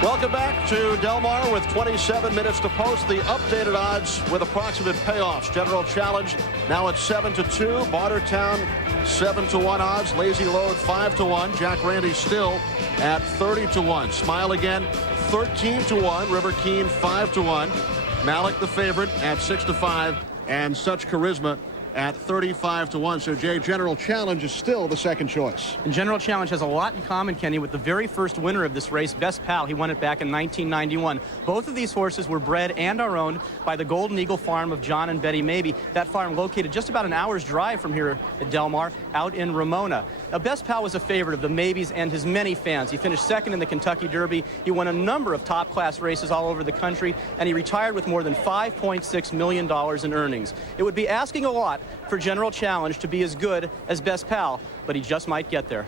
Welcome back to Del Mar with 27 minutes to post. The updated odds with approximate payoffs. General Challenge now at 7-2. Bartertown 7-1 odds. Lazy Load 5-1. Jack Randy still at 30-1. Smile Again 13-1. River Keene 5-1. Malik the favorite at 6-5. And Such Charisma at 35-1. So, Jay, General Challenge is still the second choice. And General Challenge has a lot in common, Kenny, with the very first winner of this race, Best Pal. He won it back in 1991. Both of these horses were bred and are owned by the Golden Eagle Farm of John and Betty Mabee. That farm located just about an hour's drive from here at Del Mar, out in Ramona. Now, Best Pal was a favorite of the Mabees and his many fans. He finished second in the Kentucky Derby. He won a number of top-class races all over the country, and he retired with more than $5.6 million in earnings. It would be asking a lot for General Challenge to be as good as Best Pal, but he just might get there.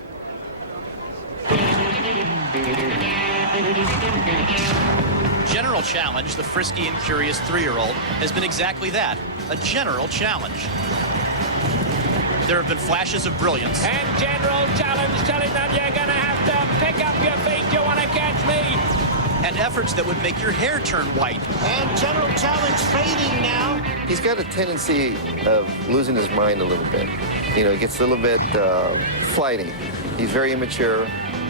General Challenge, the frisky and curious 3-year-old, has been exactly that, a general challenge. There have been flashes of brilliance. And General Challenge telling them you're going to have to pick up your feet, you want to catch me. And efforts that would make your hair turn white. And General Challenge fading now. He's got a tendency of losing his mind a little bit. You know, he gets a little bit flighty. He's very immature.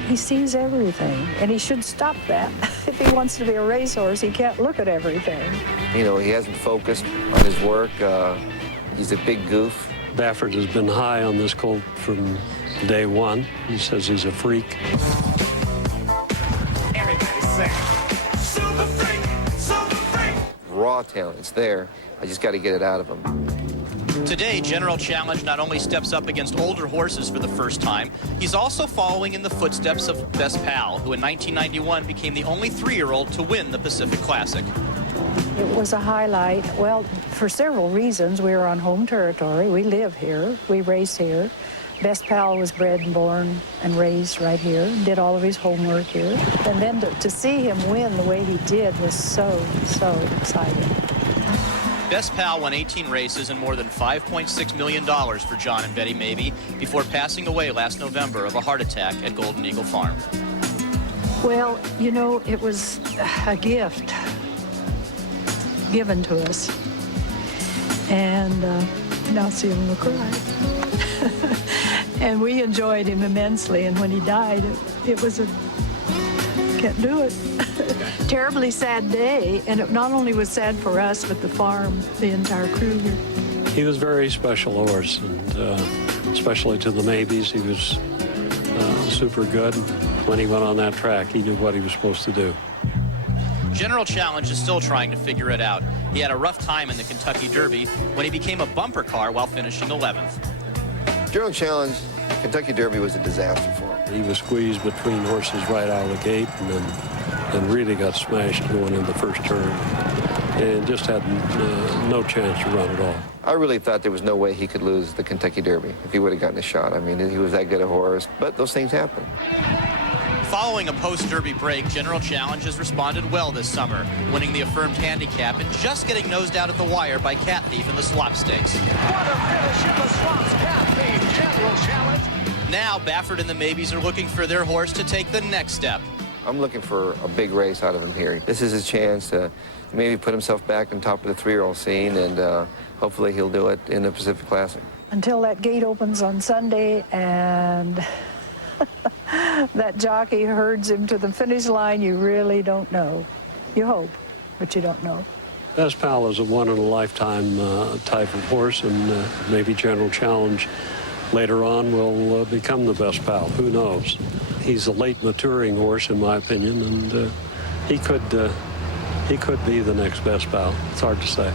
He sees everything, and he should stop that. If he wants to be a racehorse, he can't look at everything. You know, he hasn't focused on his work. He's a big goof. Baffert has been high on this colt from day one. He says he's a freak. Everybody say, super freak, super freak. Raw talent, it's there. I just got to get it out of him. Today, General Challenge not only steps up against older horses for the first time, he's also following in the footsteps of Best Pal, who in 1991 became the only 3-year-old to win the Pacific Classic. It was a highlight. Well, for several reasons. We were on home territory. We live here. We race here. Best Pal was bred and born and raised right here, did all of his homework here. And then to see him win the way he did was so exciting. Best Pal won 18 races and more than $5.6 million for John and Betty Mabee before passing away last November of a heart attack at Golden Eagle Farm. Well, you know, it was a gift given to us. And now see him cry. And we enjoyed him immensely. And when he died, it was can't do it. Terribly sad day. And it not only was sad for us, but the farm, the entire crew here. He was a very special horse, and especially to the Mabees, he was super good. When he went on that track, he knew what he was supposed to do. General Challenge is still trying to figure it out. He had a rough time in the Kentucky Derby when he became a bumper car while finishing 11th. General Challenge, Kentucky Derby was a disaster for him. He was squeezed between horses right out of the gate and really got smashed going in the first turn and just had no chance to run at all. I really thought there was no way he could lose the Kentucky Derby if he would have gotten a shot. I mean, he was that good a horse, but those things happen. Following a post-Derby break, General Challenge has responded well this summer, winning the affirmed handicap and just getting nosed out at the wire by Cat Thief in the Slop Stakes. What a finish in the slots, Cat Thief, General Challenge. Now, Baffert and the Mabees are looking for their horse to take the next step. I'm looking for a big race out of him here. This is his chance to maybe put himself back on top of the 3-year-old scene, and hopefully he'll do it in the Pacific Classic. Until that gate opens on Sunday and that jockey herds him to the finish line, you really don't know. You hope, but you don't know. Best Pal is a one-in-a-lifetime type of horse, and maybe General Challenge later on will become the Best Pal. Who knows? He's a late maturing horse, in my opinion, and he could be the next Best Pal. It's hard to say.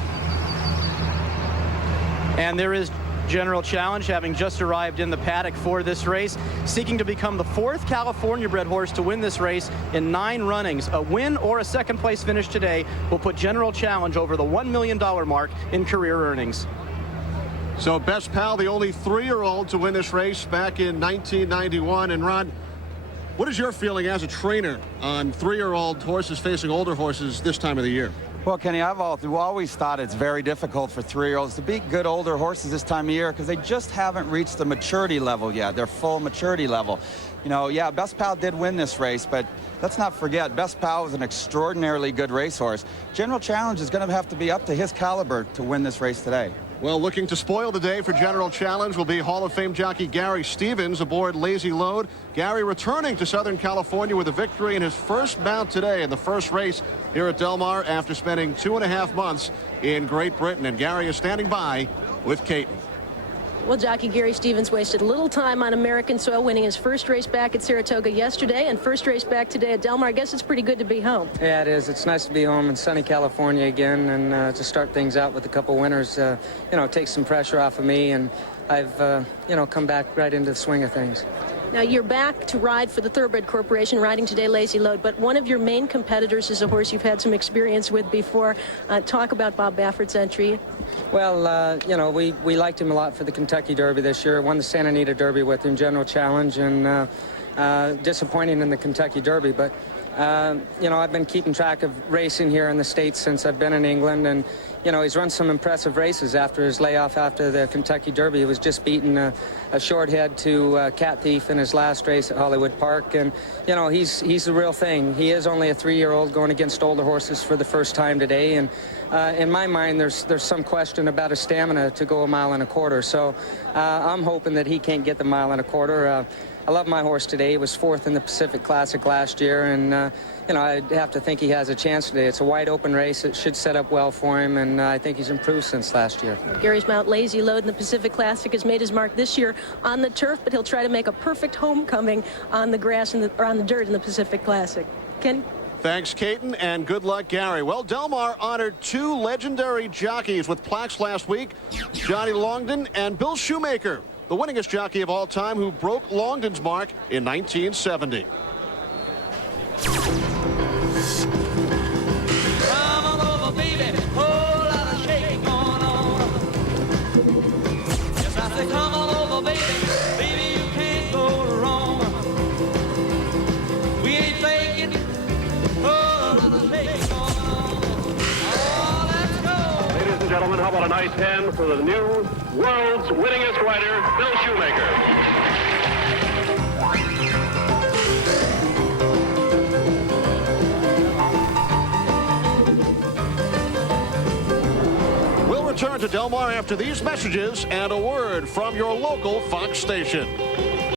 And there is General Challenge, having just arrived in the paddock for this race, seeking to become the 4th California-bred horse to win this race in 9 runnings. A win or a second-place finish today will put General Challenge over the $1 million mark in career earnings. So Best Pal, the only 3-year-old to win this race back in 1991. And Ron, what is your feeling as a trainer on 3-year-old horses facing older horses this time of the year? Well, Kenny, I've always thought it's very difficult for 3-year-olds to beat good older horses this time of year because they just haven't reached the maturity level yet, their full maturity level. You know, yeah, Best Pal did win this race, but let's not forget, Best Pal is an extraordinarily good racehorse. General Challenge is going to have to be up to his caliber to win this race today. Well, looking to spoil the day for General Challenge will be Hall of Fame jockey Gary Stevens aboard Lazy Load. Gary returning to Southern California with a victory in his first bout today in the first race here at Del Mar after spending 2.5 months in Great Britain. And Gary is standing by with Caton. Well, jockey Gary Stevens wasted little time on American soil, winning his first race back at Saratoga yesterday and first race back today at Del Mar. I guess it's pretty good to be home. Yeah, it is. It's nice to be home in sunny California again and to start things out with a couple winners. You know, take some pressure off of me, and I've, you know, come back right into the swing of things. Now, you're back to ride for the Thoroughbred Corporation, riding today Lazy Load, but one of your main competitors is a horse you've had some experience with before. Talk about Bob Baffert's entry. Well, you know, we liked him a lot for the Kentucky Derby this year. Won the Santa Anita Derby with him, General Challenge, and disappointing in the Kentucky Derby. But, you know, I've been keeping track of racing here in the States since I've been in England, and, you know, he's run some impressive races after his layoff after the Kentucky Derby. He was just beating a short head to Cat Thief in his last race at Hollywood Park. And, you know, he's the real thing. He is only a 3-year-old going against older horses for the first time today. And in my mind, there's some question about his stamina to go 1.25 miles. So I'm hoping that he can't get the 1.25 miles. I love my horse today. He was 4th in the Pacific Classic last year, and you know, I'd have to think he has a chance today. It's a wide open race. It should set up well for him, and I think he's improved since last year. Gary's mount Lazy Load in the Pacific Classic has made his mark this year on the turf, but he'll try to make a perfect homecoming on the grass or on the dirt in the Pacific Classic. Ken? Thanks, Caton, and good luck, Gary. Well, Del Mar honored 2 legendary jockeys with plaques last week, Johnny Longden and Bill Shoemaker, the winningest jockey of all time, who broke Longden's mark in 1970. Come on over, baby. Whole lot of shaking going on. Yes, I say, come on over, baby. Baby, you can't go wrong. We ain't faking. Whole lot of shaking going on. Oh, let's go. Ladies and gentlemen, how about a nice hand for the new world's winningest rider, Bill Shoemaker. We'll return to Del Mar after these messages and a word from your local Fox station.